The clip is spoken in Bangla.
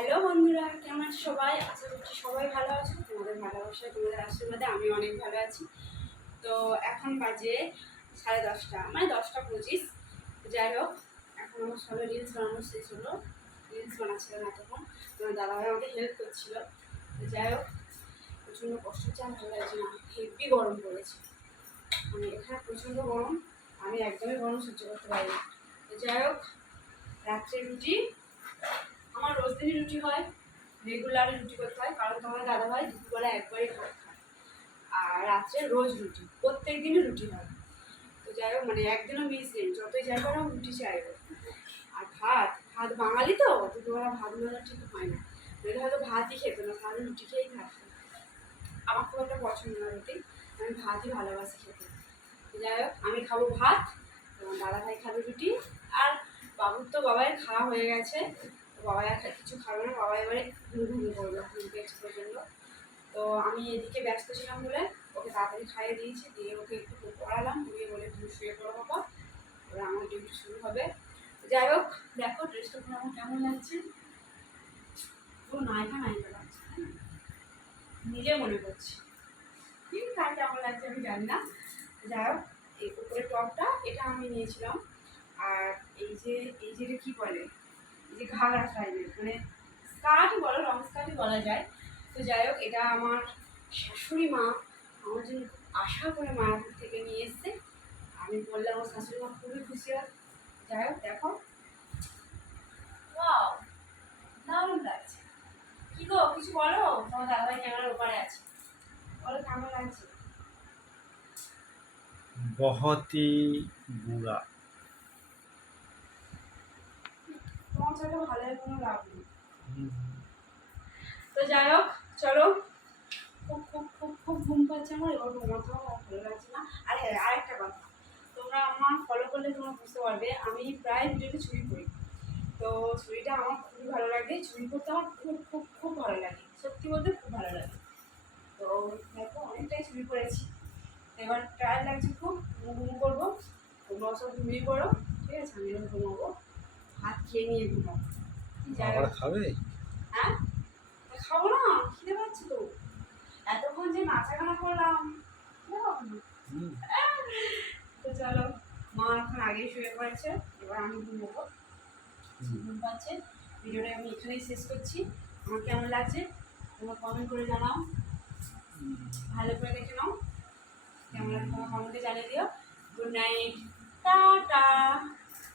হ্যালো বন্ধুরা, কেমন সবাই? আশা করছি সবাই ভালো আছো। তোমাদের ভালোবাসা, তোমাদের আশীর্বাদে আমি অনেক ভালো আছি। তো এখন বাজে সাড়ে দশটা মানে দশটা পঁচিশ। যাই হোক, এখন আমার সবাই রিলস বানানো শেষ হলো। রিলস বানাচ্ছিলাম এতক্ষণ তোমার দাদাভাই আমাকে হেল্প করছিল। যাই হোক, প্রচণ্ড কষ্ট আর ভালো লাগছে না। হেভি গরম পড়েছে। মানে এখানে প্রচণ্ড গরম, আমি একদমই গরম সহ্য করতে পারি না। যাই হোক রাত্রে রুটি আমার রোজ দিনই রুটি হয় রেগুলার রুটি করতে হয়, কারণ তোমার দাদা ভাই দুপুরবেলা একবারই খায়। আর রাত্রে রোজ রুটি প্রত্যেক দিনই রুটি হয়। তো যাই হোক মানে একদিনও মিস নেই, যতই যাই পারো রুটি চাইবে। আর ভাত ভাত বাঙালি তো, দুপুরবেলা ভাত মেলা ঠিক হয় না। নইলে হয়তো ভাতই খেতো না তাহলে রুটি খেয়েই থাকতো আমার খুব একটা পছন্দ না রুটি, আমি ভাতই ভালোবাসি খেতে। যাই হোক, আমি খাব ভাত দাদা ভাই খাবে রুটি, আর বাবুর তো বাবাই খাওয়া হয়ে গেছে। বাবাই আর কিছু খাবে না বাবা এবারে ঘুম ঘুম করবে ঘুম পেয়েছে প্রচণ্ড তো আমি এদিকে ব্যস্ত ছিলাম বলে ওকে তাড়াতাড়ি খাইয়ে দিয়েছি, দিয়ে ওকে একটু পড়ালাম, দিয়ে বলে, তুমি শুয়ে পড়ো বাবা, এবার আমার ডিউটি শুরু হবে। যাই হোক, দেখো ড্রেসটা পুরো আমার কেমন লাগছে? পুরো নায়িকা নায়িকা লাগছে? নিজে মনে করছি। ঠিক কার কেমন লাগছে আমি জানি না। যাই হোক, এই উপরে টপটা এটা আমি নিয়েছিলাম। আর এই যে এই যে কি বলে? যে ঘাগরা টাইপের মানে স্কার্টই বলো লং স্কার্টই বলা যায় তো যাই হোক এটা আমার শাশুড়ি মা আমার জন্য খুব আশা করে মায়াপুর থেকে নিয়ে এসছে আমি বললাম আমার শাশুড়ি মা খুবই খুশি হয় যাই হোক দেখো ওয়াও দারুণ লাগছে কি গো কিছু বলো তোমার দাদাভাই ক্যামেরার ওপারে আছে বলো কেমন লাগছে बहुत ही बुरा সাথে ভালো কোনো লাভ নেই। তো যাই হোক চলো। খুব খুব খুব খুব ঘুম পাচ্ছে আমার এবার ঘুমাতেও আমার ভালো লাগছে না। আর হ্যাঁ আরেকটা কথা তোমরা আমার ফলো করলে তোমরা বুঝতে পারবে আমি প্রায় ভিডিওতে চুরি করি। তো চুরিটা আমার খুবই ভালো লাগে চুরি করতে আমার খুব খুব খুব ভালো লাগে সত্যি বলতে খুব ভালো লাগে। তো দেখো অনেকটাই চুরি করেছি। এবার ট্রায়াল লাগছে খুব ঘুম ঘুম করব তোমরা সব ঘুমিয়ে পড়ো ঠিক আছে? আমিও ঘুমাবো। ভাত খেয়ে নিয়ে হোক আবার খাবে? হ্যাঁ? খাব না খিদে পাচ্ছে তো। এতক্ষণ যে নাচা গানা করলাম তো চলো মা এখন আগেই শুয়ে পড়েছে এবার আমি ঘুমবো। ঘুম পাচ্ছে। ভিডিওটা আমি এখানেই শেষ করছি। আমার কেমন লাগছে? তোমরা কমেন্ট করে জানাও। ভালো করে দেখে নাও। কেমন লাগে তোমার কমেন্টে জানিয়ে দিও। Good night tata.